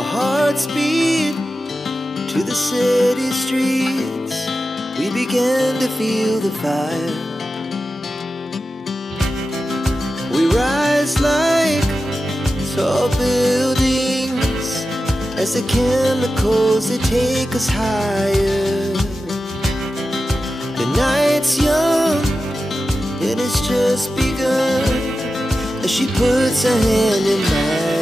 Our hearts beat to the city streets. We began to feel the fire. We rise like tall buildings as the chemicals, they take us higher. The night's young, it has just begun as she puts her hand in mine.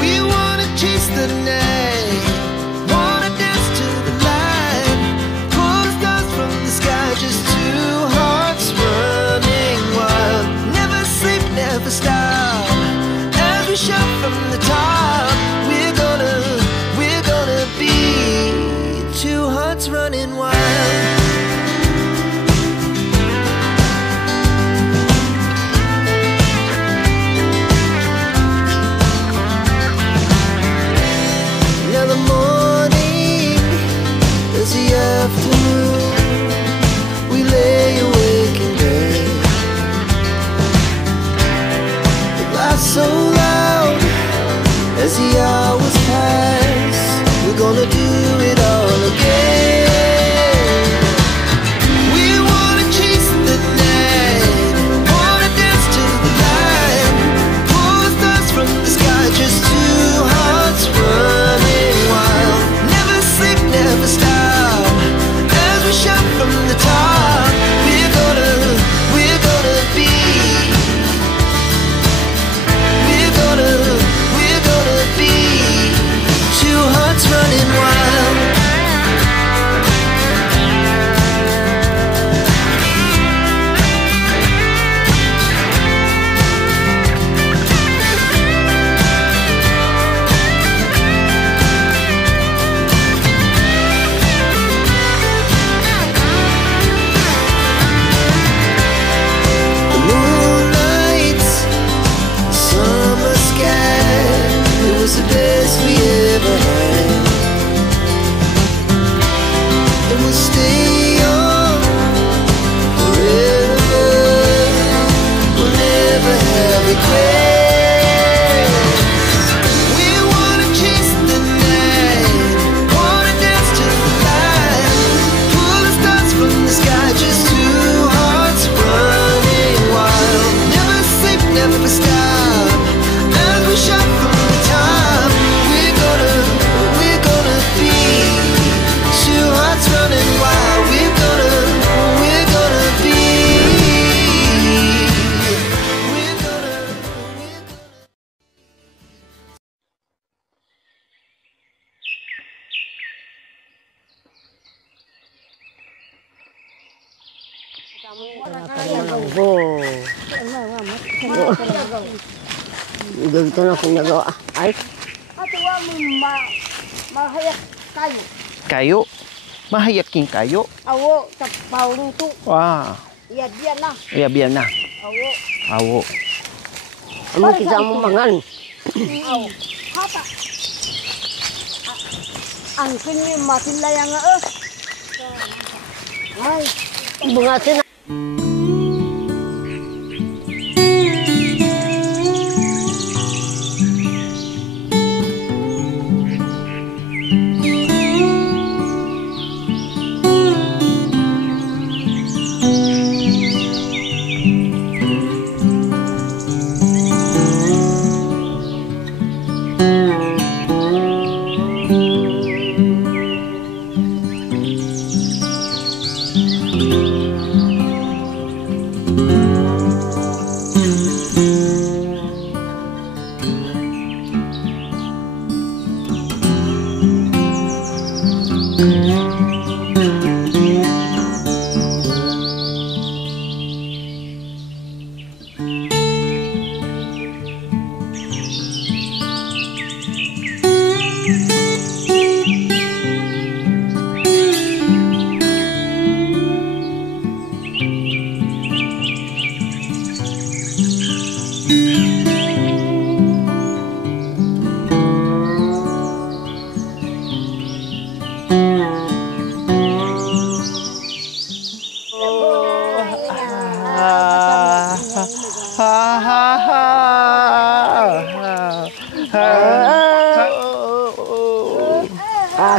We wanna chase the night, wanna dance to the light, pull the stars from the sky, just two hearts running wild. Never sleep, never stop, as we shout from the top. We're gonna be two hearts running wild. Afternoon, we lay awake in bed. The laughs so loud as the hours pass. We're gonna do it all again. We wanna chase the night, wanna dance to the light, pull the stars from the sky, just two hearts running wild. Never sleep, never stop, shout from the top. We're gonna be, we're gonna be two hearts running wild. The best we ever had, and we'll stay on forever. We'll never have regrets. We wanna chase the night, wanna dance to the light, pull the stars from the sky, just two hearts running wild. Never sleep, never stop, as we shout from the top. Running wild, we're gonna be, we're gonna Ganito na kung nagawa. Ay. Kayo? Mahayaking kayo? Awo, sa pauluto. Wah. Iya na. Iya na. Awo. Awo. Ano kita mo mangan? Awo. Hapa. Ang kini matilayang Ay, bungasin.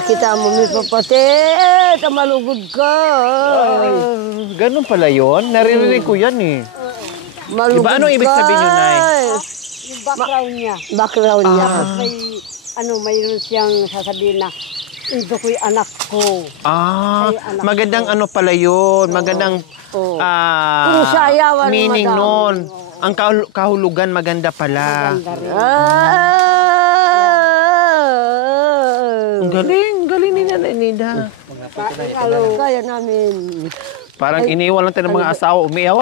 Kita mo may papatit, malugod ka. Ganun pala yun? Naririnig ko yan eh. Malugod Iba, anong ibig sabihin yun, Nay? Yung background niya. Background niya. May, mayroon siyang sasabihin na, ito ko'y anak ko. Ay, anak Magandang ano pala yun. Magandang Kung sayawan, meaning madam. nun. Ang kahulugan maganda pala. Maganda rin. Ang galing ni Nanay Nida. Kaya namin. Parang iniwan lang tayo ng mga asawa, umiyaw.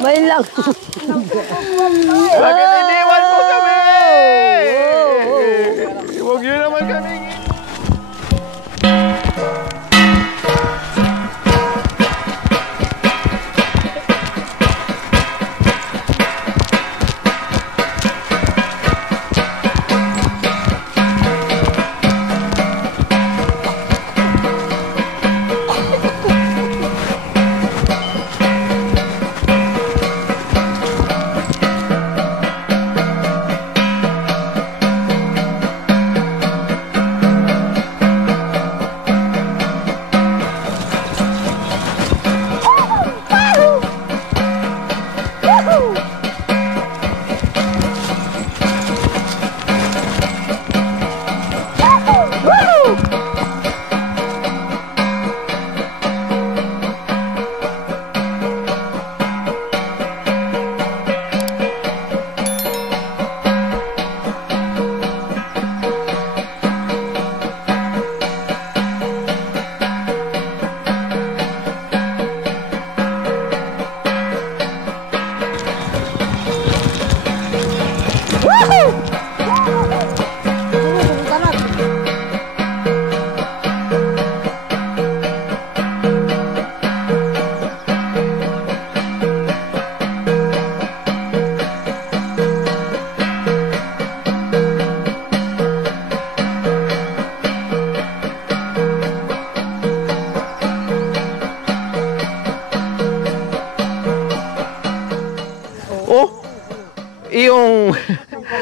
May lang. Bakit iniwan po kami? Huwag yun naman kami.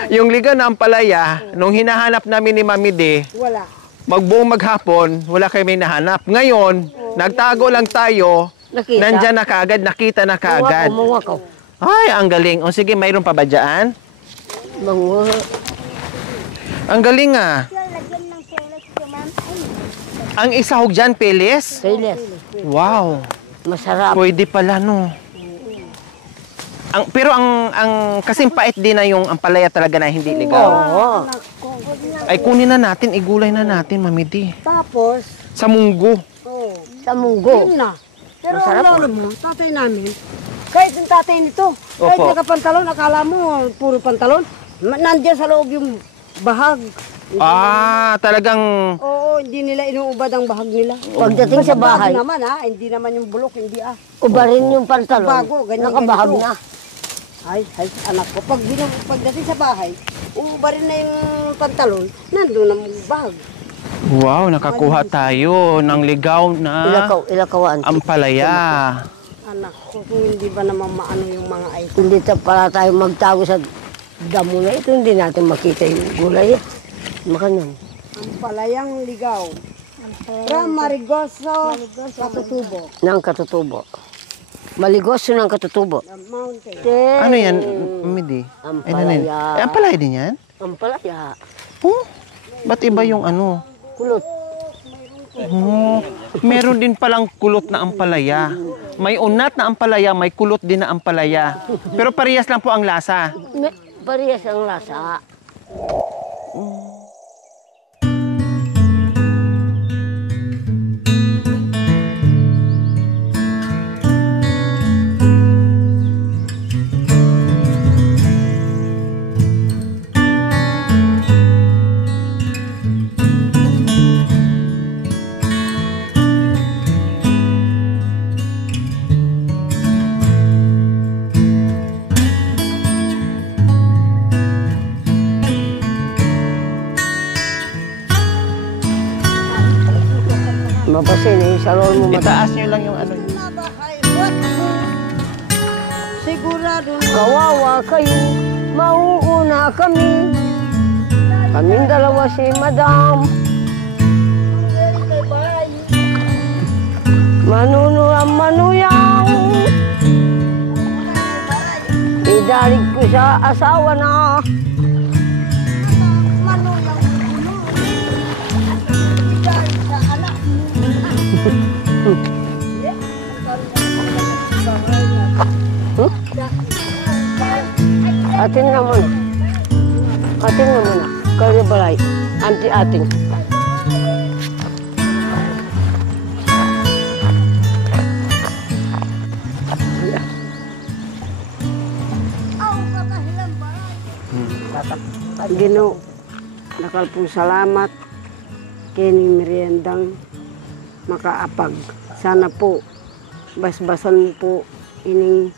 Yung liga na ampalaya, nung hinahanap namin ni Mami De, Wala. magbuong maghapon, wala kayo may nahanap. Ngayon, nagtago lang tayo, Nakita? nandyan na kagad, nakita na kagad. Manguha ko. Ay, ang galing. O sige, mayroon pa ba dyan? Manguha. Ang galing ah. Ang isahog dyan, peles? Kailes. Wow. Masarap. Pwede pala, no? Pero ang kasing pait din na yung ampalaya talaga na hindi ligaw. Oo. Ay, kunin na natin, igulay na natin, Mami De. Tapos, Sa munggo. sa munggo. Yun na. Pero Masarap ang lolo mo, tatay namin, kahit yung tatay nito, kahit Opo. nakapantalon, akala mo puro pantalon, nandiyan sa loob yung bahag. Talagang Oo, hindi nila inuubad ang bahag nila. Pagdating sa bahay, Bago naman hindi naman yung bulok, hindi ubarin yung pantalon. Bago, ganyan, Nakabahag ganito. na. Ay, anak ko, pagdating sa bahay, uubarin na yung pantalon, nandun ang bahag. wow, nakakuha tayo ng ligaw na Ilakawaan. ampalaya. Anak ko, kung hindi ba naman maano yung mga item. Hindi pala tayo magtago sa damo na ito. Hindi natin makita yung gulay. Makanan. Ang palayang ligaw. From Marigoso, Katutubo. Ng katutubo. Maligoso ng katutubo. The mountain. Ano yan, Mami De? Ampalaya. Ampalaya din yan? Ampalaya. Oh, ba't iba yung ano? Kulot. Oh, meron din palang kulot na ampalaya. May unat na ampalaya, may kulot din na ampalaya. Pero parehas lang po ang lasa. Parehas ang lasa. Mapasin yung salon mo mata. Itaas nyo lang yung ano. Sigurado na. Kawawa kayo, mauuna kami. Kaming dalawa si Madam. Manunulang manuyaw. Idalig ko sa asawa na. Atin na muna. Atin na muna. Kaya balay. Anti-ating. Ginoo, nakal po salamat kini meriendang makaapag. Sana po basbasan po ining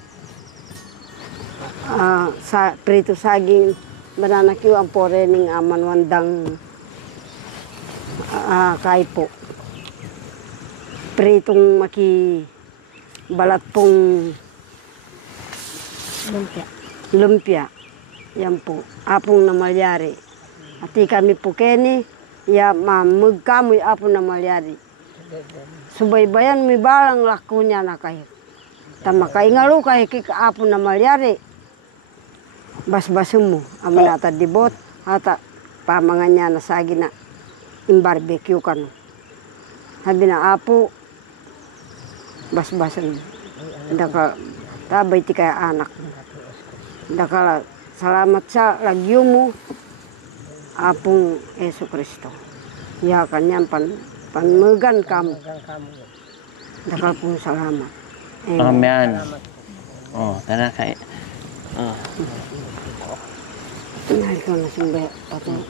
sa prito saging mananakyo ang porening aman wandang kay po. Pritong maki balat pong lumpia. Yan po, apong na malyari. Ati kami po keni, ya mamag kamoy apong na malyari. Subaybayan may balang lako niya na kayo. Tama kay ngalo kay kikaapon na malyari. Basbasun mo, aman ata dibot, ata pamangan niya na sagi na barbecue kano. Sabi na apo, basbasun. Daka, tabay ti kaya anak. Daka, salamat sa lagyo mo, apong Yesu Kristo. Ya kanyang panmugan kamo. Dakal pong salamat. Amen. Oh, tara kay. Tinahal ko na sumbe. Patay.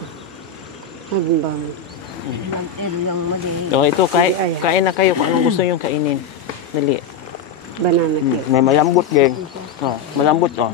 Nagbang. So ito, kain na kayo kung anong gusto yung kainin. Dali. Banana cake. May malambot, geng. Oh, malambot, oh.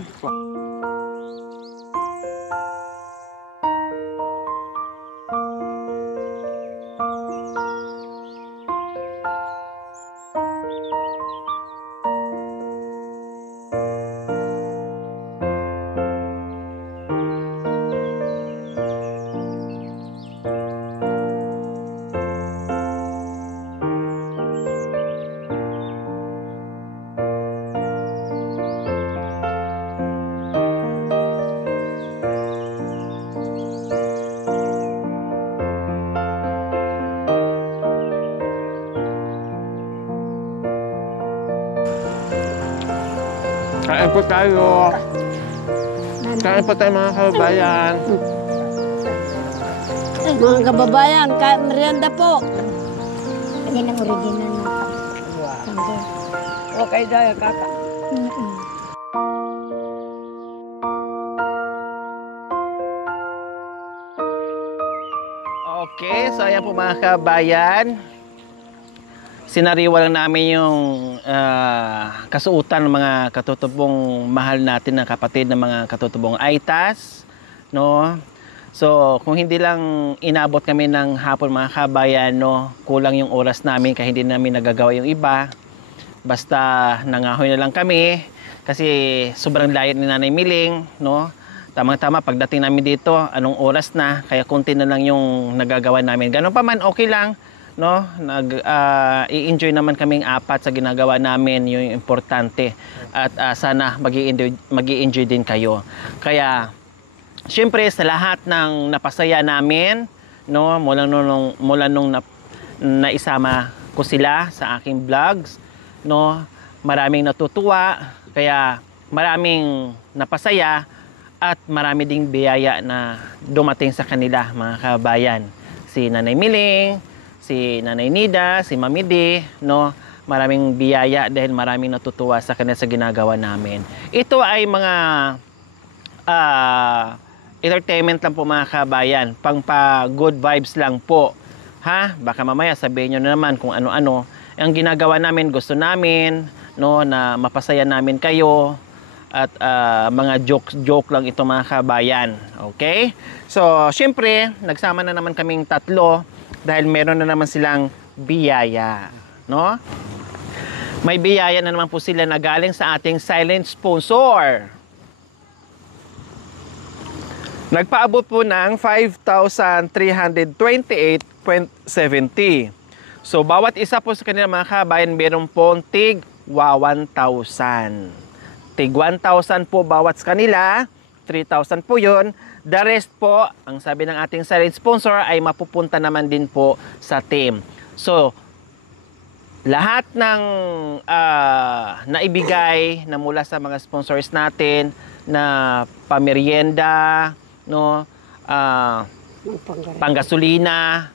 Kain po tayo. Kain po tayo mga kababayan. Mga kababayan, merienda po. Yan ang original na. Okay, daya kaka. Okay, so ayan po mga kabayan. Sinariwa lang namin yung kasuotan ng mga katutubong mahal natin na kapatid ng mga katutubong Aitas, no? So, kung hindi lang inabot kami ng hapon mga kabayan, no, kulang yung oras namin kaya hindi namin nagagawa yung iba. Basta nangahoy na lang kami kasi sobrang layo ni Nanay Miling, no? Tamang-tama pagdating namin dito, anong oras na, kaya konti na lang yung nagagawa namin. Ganun pa man, okay lang. No, i-enjoy naman kaming apat sa ginagawa namin, yung importante, at sana magi-enjoy din kayo. Kaya syempre sa lahat ng napasaya namin, no, mula nung naisama ko sila sa aking vlogs, no, maraming natutuwa, kaya maraming napasaya at marami ding biyaya na dumating sa kanila mga kabayan. Si Nanay Miling, si Nanay Nida, si Mami D, no? Maraming biyaya dahil maraming natutuwa sa kanila sa ginagawa namin. Ito ay mga entertainment lang po mga kabayan. Pang-good vibes lang po. Ha? Baka mamaya sabihin nyo na naman kung ano-ano. Ang ginagawa namin, gusto namin, no, na mapasaya namin kayo. At mga joke lang ito mga kabayan. Okay? So, syempre, nagsama na naman kaming tatlo dahil meron na naman silang biyaya, no? May biyaya na naman po sila na galing sa ating silent sponsor. Nagpaabot po ng 5,328.70. So, bawat isa po sa kanila mga kabayan, meron po tig 1,000. Tig 1,000 po bawat sa kanila, 3,000 po yun. The rest po, ang sabi ng ating silent sponsor, ay mapupunta naman din po sa team. So, lahat ng naibigay na mula sa mga sponsors natin na pamerienda, no, panggasolina,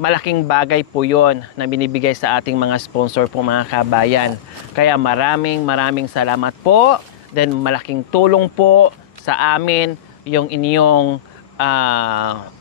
malaking bagay po yon na binibigay sa ating mga sponsor po mga kabayan. Kaya maraming salamat po. Then malaking tulong po sa amin yung inyong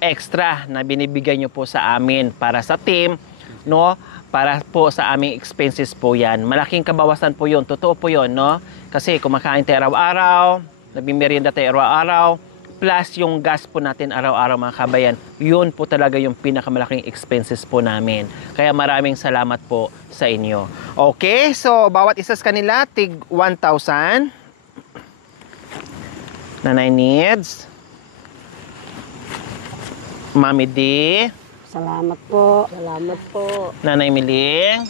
extra na binibigay nyo po sa amin para sa team, no? Para po sa aming expenses po yan. Malaking kabawasan po yun. Totoo po yun, no? Kasi kumakain tayo araw-araw, nabimerienda tayo araw-araw, plus yung gas po natin araw-araw mga kabayan, yun po talaga yung pinakamalaking expenses po namin. Kaya maraming salamat po sa inyo. Okay, so bawat isa sa kanila, tig 1,000. Nanay Needs, Mami D, Salamat po. Salamat po. Nanay Miling,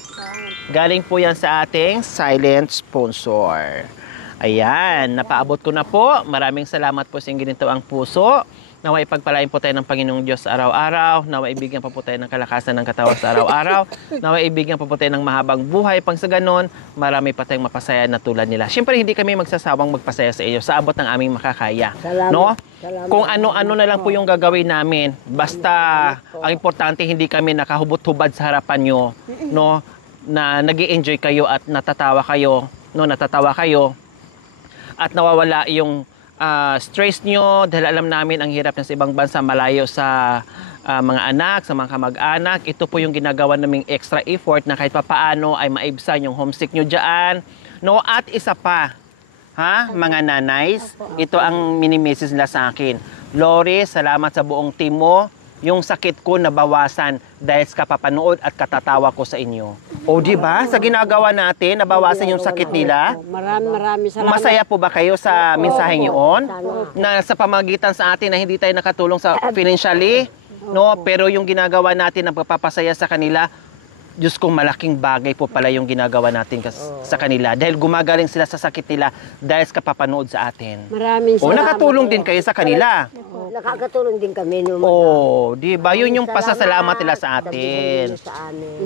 galing po yan sa ating silent sponsor. Ayan, napaabot ko na po. Maraming salamat po sa inyong ginitawang puso. Naway pagpalain po tayo ng Panginoong Diyos araw-araw. Naway ibigyan pa po tayo ng kalakasan ng katawan sa araw-araw. Naway ibigyan pa po tayo ng mahabang buhay. Pang sa ganon, marami pa tayong mapasaya na tulad nila. Siyempre, hindi kami magsasawang magpasaya sa iyo sa abot ng aming makakaya. Salamat. No? Salamat. Kung ano-ano na lang po yung gagawin namin. Basta, ang importante, hindi kami nakahubot-hubad sa harapan nyo. No? Na nag-i-enjoy kayo at natatawa kayo. No? Natatawa kayo. At nawawala yung stress nyo dahil alam namin ang hirap na sa ibang bansa, malayo sa mga anak, sa mga kamag-anak. Ito po yung ginagawa naming extra effort na kahit papaano ay maibsan yung homesick nyo dyan. No? At isa pa, mga nanays, ito ang mini-message nila sa akin. Lori, salamat sa buong team mo. Yung sakit ko nabawasan dahil sa kapapanood at katatawa ko sa inyo. O di ba? Sa ginagawa natin, nabawasan yung sakit nila. Marami salamat. Masaya po ba kayo sa mensaheng yun? Na sa pamagitan sa atin na hindi tayo nakatulong sa financially, no? Pero yung ginagawa natin na pagpapasaya sa kanila, Diyos kong malaking bagay po pala yung ginagawa natin sa kanila. Dahil gumagaling sila sa sakit nila dahil sa kapapanood sa atin. Maraming O salamat. nakatulong din kayo sa kanila. Nakakatulong din kami. Oh, di ba? Yun yung pasasalamat nila sa atin.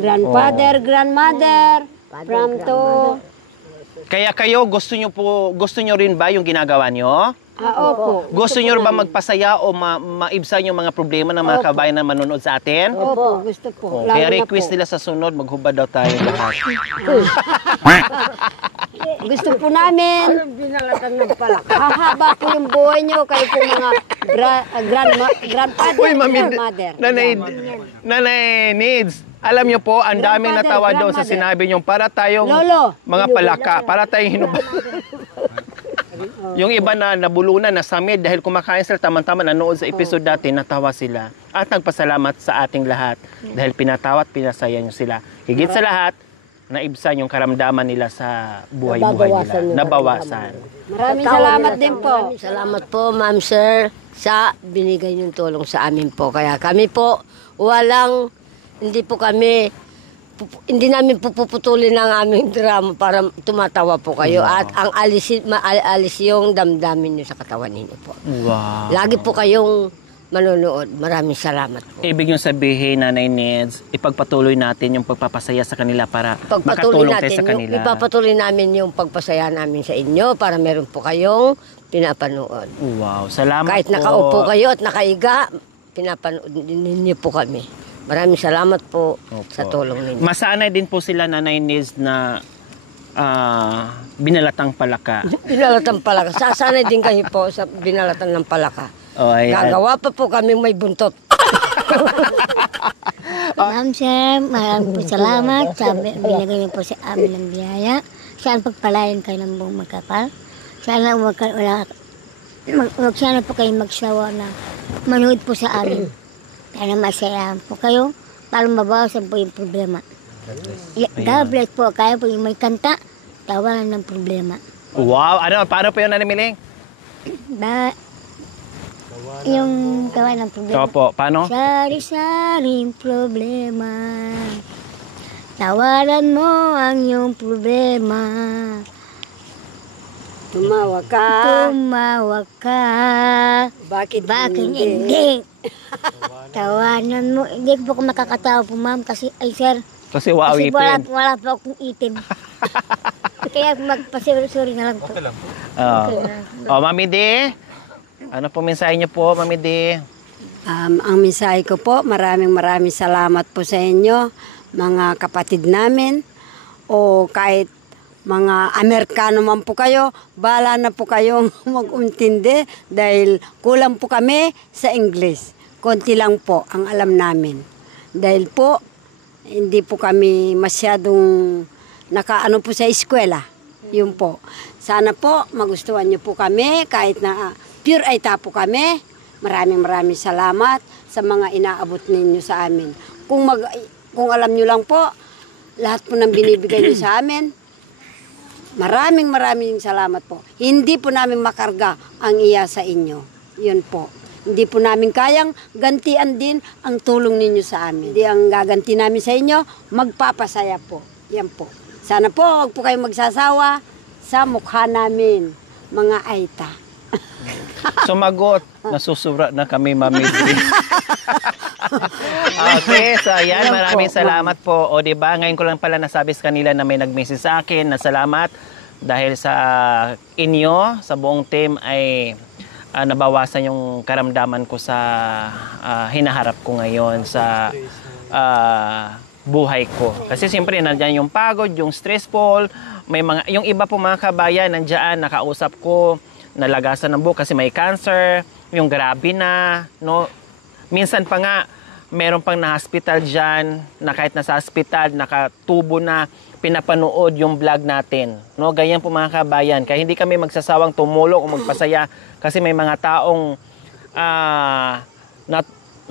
Grandfather, grandmother, from to... Kaya kayo, gusto nyo rin ba yung ginagawa nyo? Opo. Gusto nyo ba magpasaya o maibsan yung mga problema ng mga kabayan na manonood sa atin? Opo, gusto po. Oh, Lalo kaya na request po. nila sa sunod, maghubad daw tayo lahat. Gusto po namin. Binalatan ng palak. Hahaba po yung buhay nyo. Kayo po mga grandfather, Uy, Mami, grandmother. Nanay Needs, alam nyo po, ang daming Grandfather, natawa doon sa grandmother. sinabi nyo, para tayong Lolo. mga palaka, para tayong hinubad. Yung iba na nabulunan, nasamid dahil kumakain sila tamang-tama, nanood sa episode dati, natawa sila. At nagpasalamat sa ating lahat dahil pinatawa at pinasaya nyo sila. Higit sa lahat, naibsan yung karamdaman nila sa buhay-buhay nila. Nabawasan. Maraming salamat din po. Maraming salamat po, ma'am sir, sa binigay niyong tulong sa amin po. Kaya kami po, hindi namin puputulin ang aming drama para tumatawa po kayo. Wow. At ang alis yung damdamin niyo sa katawan ninyo po. Wow. Lagi po kayong manonood. Maraming salamat po. Ibig yung sabihin, Nanay Needs, ipagpatuloy natin yung pagpapasaya sa kanila para makatulong tayo sa kanila. Ipapatuloy namin yung pagpasaya namin sa inyo para meron po kayong pinapanood. Wow, salamat Kahit po. nakaupo kayo at nakaiga, pinapanood ninyo po kami. Maraming salamat po sa tulong ninyo. Masanay din po sila, Nanay Needs, na binalatang palaka. Binalatang palaka. Sasanay din kayo po sa binalatan ng palaka. Oh, Gagawa pa po kami may buntot. Ma'am sir, maraming po salamat sa binigay niyo po sa amin ng biyaya. Saan pagpalain kayo ng buong magkapal. Sana sana po kayo magsawa na manood po sa amin. Sana masayahan po kayo para mabawasan po yung problema. God bless po kayo po yung may kanta, tawanan ng problema. Wow, paano po yun, Nanay Miling? Yung gawa ng problema. Opo, paano? Sari-saring problema. Tawaran mo ang iyong problema. Tumawa ka. Tumawag ka. Bakit Hindi. Tawanan mo. Hindi po ako makakatawa po, ma'am. Kasi, ay sir. Kasi Kasi waawipin. wala pa akong itim. Kaya magpasuri na lang po. Okay lang po. Mami D, ano po mensahe niyo po, Mami D? Ang mensahe ko po, maraming salamat po sa inyo, mga kapatid namin, o kahit mga Amerikano man po kayo, bahala na po kayong mag-untindi dahil kulang po kami sa English. Konti lang po ang alam namin. Dahil po, hindi po kami masyadong nakaano po sa eskwela. Yun po. Sana po magustuhan niyo po kami kahit na pure Aita po kami. Maraming salamat sa mga inaabot ninyo sa amin. Kung alam niyo lang po, lahat po ng binibigay niyo sa amin, maraming salamat po. Hindi po namin makarga ang iya sa inyo. Yun po. Hindi po namin kayang gantian din ang tulong ninyo sa amin. Hindi ang gaganti namin sa inyo, magpapasaya po. Yan po. Sana po, huwag po kayong magsasawa sa mukha namin, mga Aita. Sumagot. Nasusubra na kami, Mami D. Okay, so ayan, maraming salamat po. O diba, ngayon ko lang pala nasabi sa kanila na may nag-message sa akin na salamat dahil sa inyo, sa buong team ay nabawasan yung karamdaman ko sa hinaharap ko ngayon sa buhay ko. Kasi siyempre nandiyan yung pagod, yung stressful, may mga yung iba po mga kabayan nandiyan nakausap ko, nalagasan ng buhok kasi may cancer, yung grabe na, no. Minsan pa nga meron pang na-hospital diyan na kahit nasa hospital nakatubo na pinapanood yung vlog natin, no. Ganyan po mga kabayan, kaya hindi kami magsasawang tumulong o magpasaya kasi may mga taong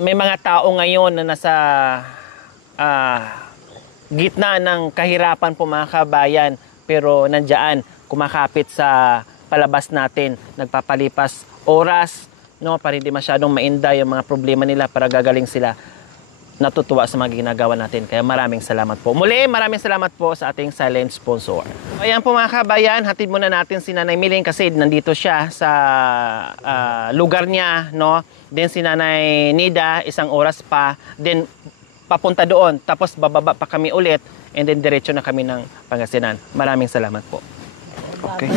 may mga tao ngayon na nasa gitna ng kahirapan po mga kabayan, pero nandiyan kumakapit sa palabas natin, nagpapalipas oras, no, para hindi masyadong mainda yung mga problema nila para gagaling sila. Natutuwa sa mga ginagawa natin. Kaya maraming salamat po. Muli, maraming salamat po sa ating silent sponsor. Ayan po mga kabayan, hatid muna natin si Nanay Miling kasi nandito siya sa lugar niya, no. Then si Nanay Nida, isang oras pa. Then papunta doon, tapos bababa pa kami ulit, and then diretso na kami ng Pangasinan. Maraming salamat po. Okay.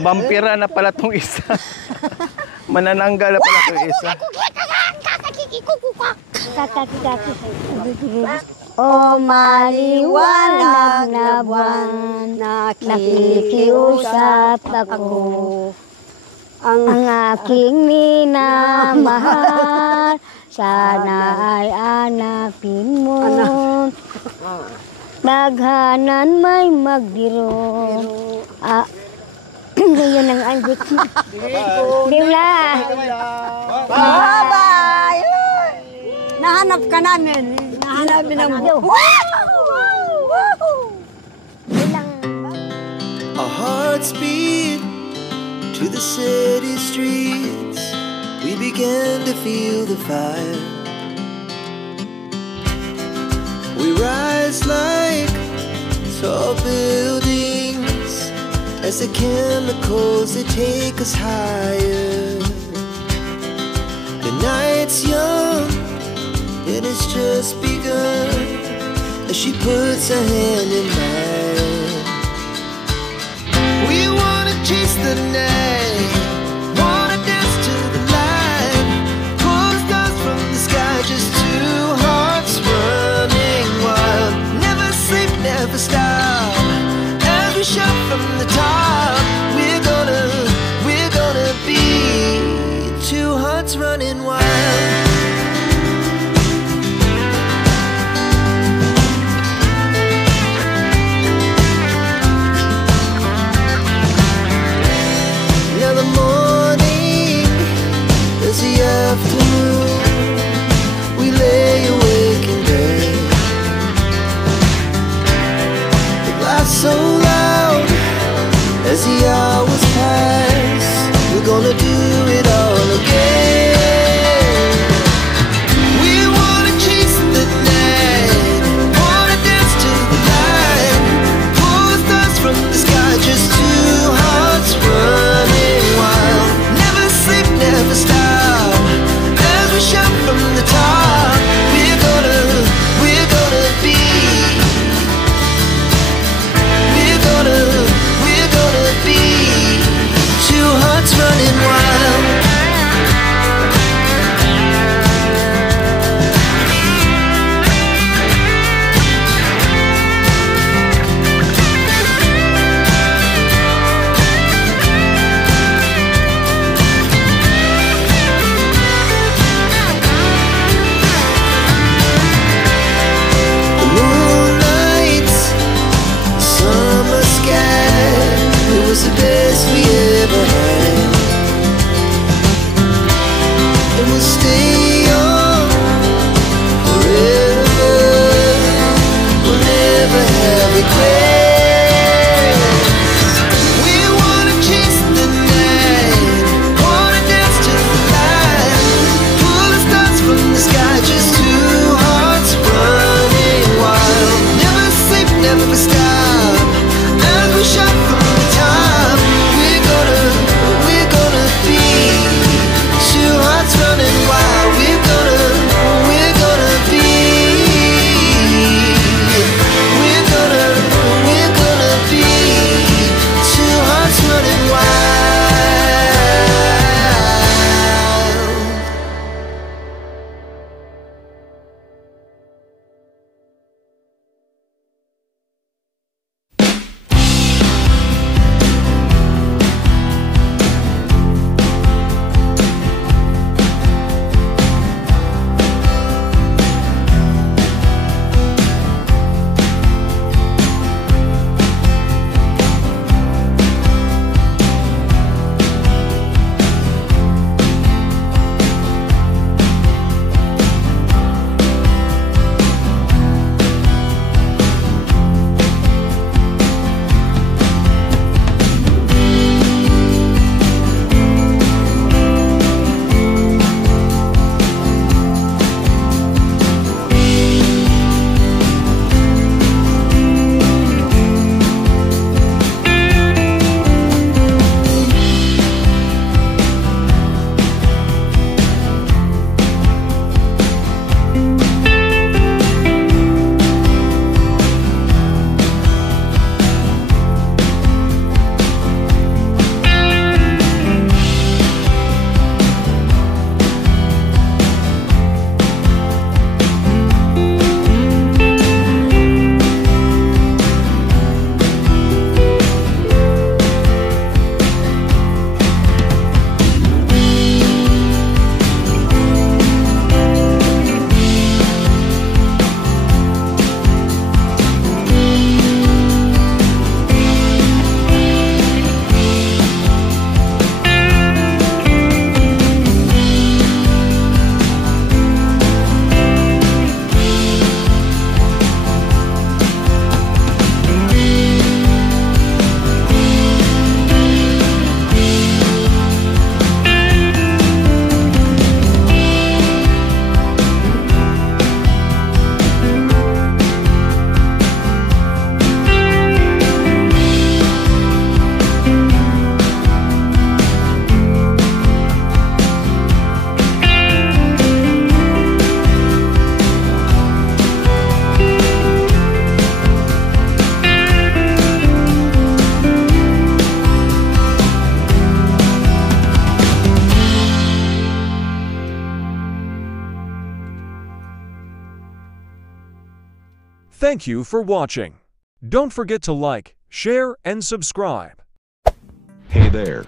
Vampira na pala tong isa. Manananggal na pala tong isa. O maliwanag na buwan, nakikiusap ako. Ang aking minamahal, sana ay hanapin mo. Daghanan may magdiro. Yun ang anjik. Bimla. Bye! Nahanap ka namin. Nahanap ng Our hearts beat to the city streets. We began to feel the fire. We rise like tall buildings as the chemicals they take us higher. The night's young and it's just begun as she puts her hand in mine. We wanna chase the night, wanna dance to the light, pull the stars from the sky, just two hearts running wild. Never Thank you for watching. Don't forget to like, share, and subscribe. Hey there.